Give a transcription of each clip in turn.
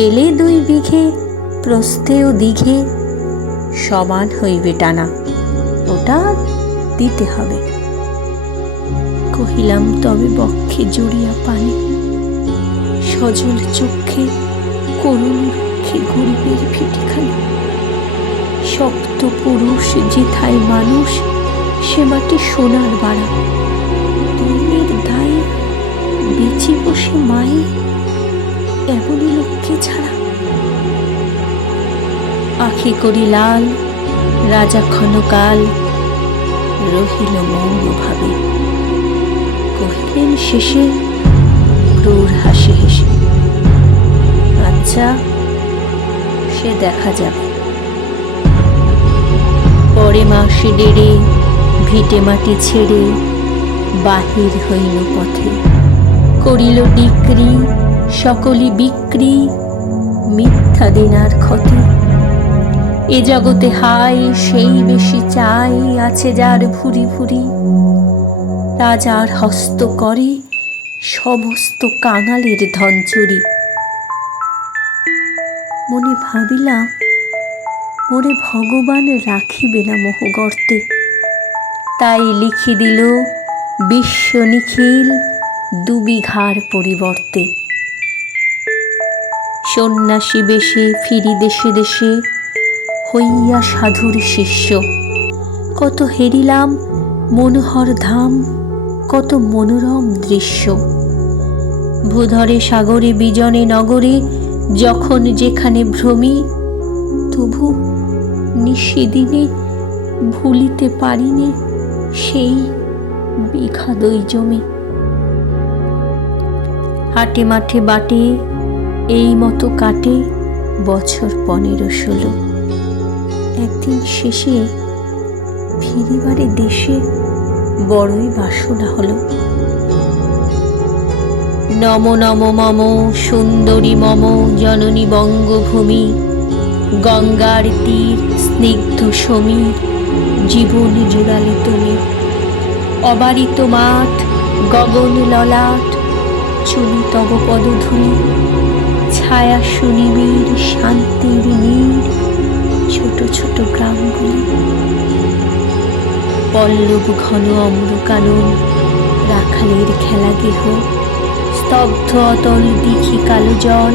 পেলে দুই বিঘে প্রস্থে ও দিঘে, সমান হইবে টানা। ওটা দিতে হবে। কহিলাম, তবে বক্ষে জড়িয়া পানি, সজল চক্ষে করুণ গরিবের ফিটিখানি শক্ত পুরুষ, যেথায় মানুষ, সে মাটি সোনার বাড়া। দৈনের দায়ে বেঁচে বসে মায়ে এমনই লোককে ছাড়া। আখি করি লাল, রাজা ক্ষণকাল রহিল মৌনভাবে। কহিলেন শেষে, ক্রূর হাসি হেসে আচ্ছা সে দেখা যাবে। পরে মাসে ডেড়ে ভিটে মাটি ছেড়ে, বাহির হইল পথে। করিল ডিক্রি সকলি বিক্রি মিথ্যা দিনার ক্ষতি। এ জগতে হাই সেই বেশি চাই আছে যার ভুরি ভুরি। রাজার হস্ত করে সমস্ত কাঙালের ধন চুরি। মনে ভাবিলাম মোরে ভগবান রাখিবে না মোহগর্তে তাই লিখি দিল, বিশ্ব নিখিল দুবিঘার পরিবর্তে। সন্ন্যাসী বেশে ফিরি দেশে দেশে, হইয়া সাধুর শিষ্য। কত হেরিলাম মনোহর ধাম, কত মনোরম দৃশ্য। ভূধরে সাগরে, বিজনে নগরে, যখন যেখানে ভ্রমি, তবু নিশিদিনে ভুলিতে পারিনে সেই বিঘা দই জমি। হাটে মাঠে বাটে এই মতো কাটে বছর পনেরো ষোলো। একদিন শেষে ফিরিবারে দেশে বড়ই বাসনা হলো। নম নম মম সুন্দরী মম জননী বঙ্গভূমি, গঙ্গার তীর স্নিগ্ধ সমীর, জীবন জোড়ালে তুমি। অবারিত মাঠ, গগন ললাট চলি তব পদধূলি ছায়া সুনিবিড়, শান্তির নীড়, ছোট ছোট গ্রামগুলি। পল্লব ঘন অম্র কানন রাখালের খেলা গেহ স্তব্ধ অতল দিঘি কালো জল,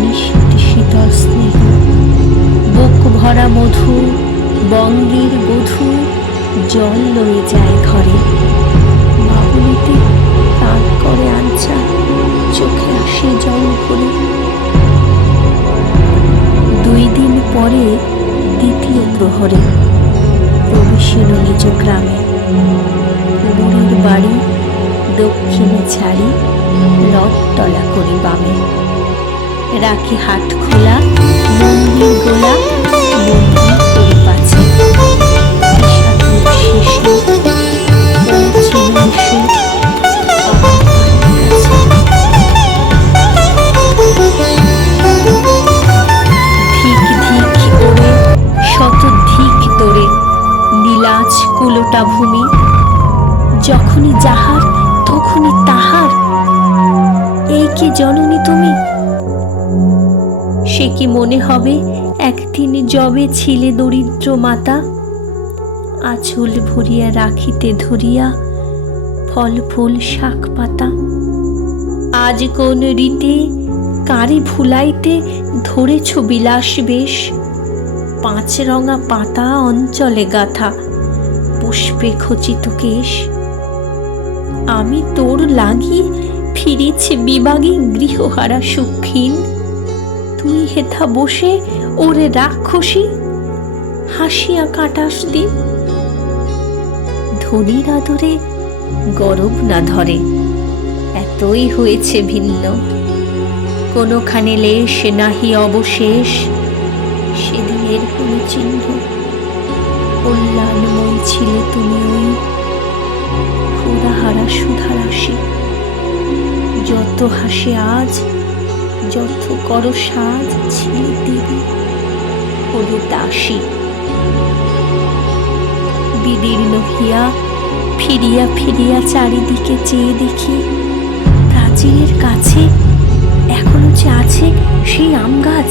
নিশীত শীতল স্নেহ। বুক ভরা মধু, বঙ্গের বধূ, জল লয়ে যায় ঘরে। বাবুলিতে তাক করে আনছা চোখে আসে জল। পরে দ্বিতীয় প্রহরে প্রবেশিল নিজ গ্রামে। কুমুরের বাড়ি দক্ষিণে ছাড়ি রথতলা করি বামে। রাখি হাত খোলা, মন্দির গোলা, মন্দির জননী তুমি। সে কি মনে হবে, একদিন যবে ছিলে দরিদ্র মাতা, আঁচল ভরিয়া রাখিতে ধরিয়া ফল ফুল শাক পাতা। আজ কোন রীতে কারে ভুলাইতে ধরেছ বিলাস বেশ, পাঁচ রঙা পাতা অঞ্চলে গাথা, পুষ্পে খচিত কেশ। আমি তোর লাগি ফিরেছি বিবাগী গৃহহারা সুখীন। তুই হেথা বসে ওরে রাক্ষসী, হাসিয়া কাটাস দিন ধনির আদরে গরব না ধরে, এতই হয়েছে ভিন্ন। কোনোখানে লেশ নাহি অবশেষ, সেদিনের কোনো চিহ্ন। কল্যাণময় ছিলে তুমি ওই ক্ষুধাহারা সুধারাশি। যত হাসি আজ, যত করো সাজ ছেলে দেবী হলো দাসী। বিদীর্ণ হিয়া ফিরিয়া ফিরিয়া চারিদিকে চেয়ে দেখি, প্রাচীরের কাছে এখনও যে আছে সেই আম গাছ।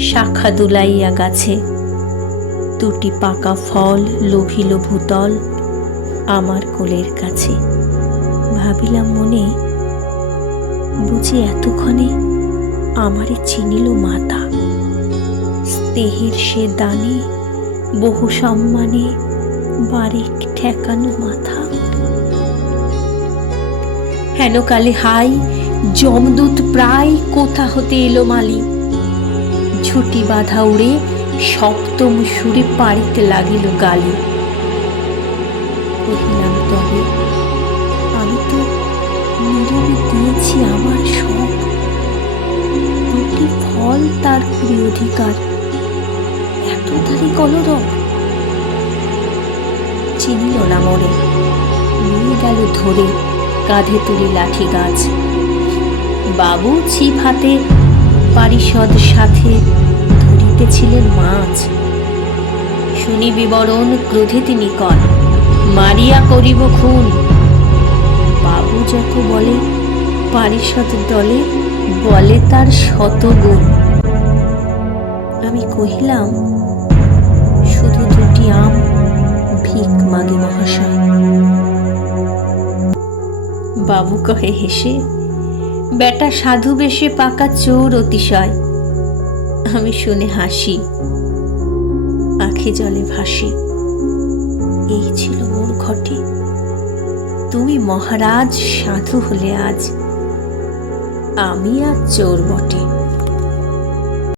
শাখা দুলাইয়া গাছে। দুটি পাকা ফল লোভিল ভূতল আমার কোলের কাছে। ভাবিলাম মনে, বুঝি এতক্ষণে আমারে চিনিল মাতা। স্নেহের সে দানে বহু সম্মানে বারেক ঠেকানো মাথা। হেন কালে হাই, যমদূত প্রায় কোথা হতে এলো মালি ঝুটি বাঁধা উড়ে সপ্তম সুরে পাড়িতে লাগিল গালি। কহিলাম, তবে আমি তো নীরবে দিয়েছি আমার সব। দুটি ফল তার ঘুরে অধিকার। এত তারি কলরব। চিনিল না মরে। নিয়ে গেল ধরে কাঁধে তুলি লাঠি গাছ। বাবু ছিপ হাতে পারিষদ সাথে ধরিতেছিলেন মাছ। শুনি বিবরণ ক্রোধে তিনি কন মারিয়া করিব খুন। বাবু যত বলে, পারিষদ দলে বলে তার শত গুণ। আমি কহিলাম, শুধু দুটি আম ভিক মাগে মহাশয়। বাবু কহে হেসে বেটা সাধু বেশে পাকা চোর অতিশয়। আমি শুনে হাসি। আখি জলে ভাসি। এই ছিল মোর ঘটে। তুমি মহারাজ সাধু হলে আজ। আমি আর চোর বটে।